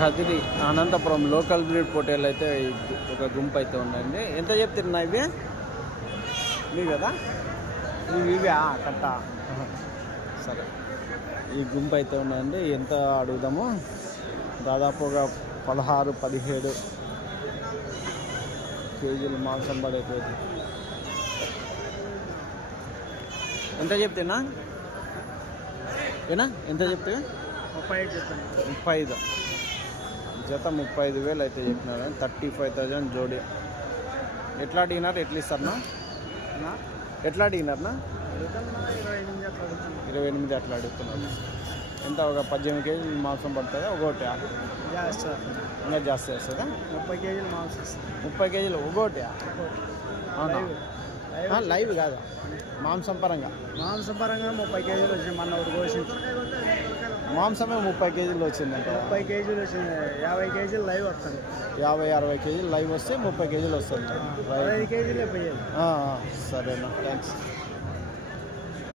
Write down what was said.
Kadiri Anantapuram local breed పొట్టేళ్ళు అయితే ఒక గుంపు అయితే ఉందండి. ఎంత చెప్తున్నా ఇవి? ఇవి కదా, ఇవే కట్ట. సరే, ఈ గుంపు అయితే ఉన్నాయండి. ఎంత అడుగుదాము? దాదాపుగా 16-17 కేజీలు మాంసం పడేది. ఎంత చెప్తున్నా ఏనా? ఎంత చెప్తే? 35 జత 35,000 అయితే చెప్పినారు. 35,000 జోడి. ఎట్లా అడిగినారు? ఎట్లా ఇస్తారన్నా? ఎట్లా అడిగినారన్నా? 28 అట్లా అడుగుతున్నారు. ఎంత? ఒక 18 కేజీలు మాంసం పడుతుందా ఒకటి? ఇంకా జాస్తి వస్తుందా? 30 కేజీలు మాంసం. 30 కేజీలు ఒకటి? అవునా? లైవ్ కాదా? మాంసం పరంగా 30 కేజీలు వచ్చింది. మన ఒకటి కోసింది మాంసమే 30 కేజీలు వచ్చిందంట. 30 కేజీలు వచ్చింది. 50 కేజీలు లైవ్ వస్తుంది. 50-60 కేజీలు లైవ్ వస్తే 30 కేజీలు వస్తుంది. 15 కేజీలే పోయేది. సరేనా, థ్యాంక్స్.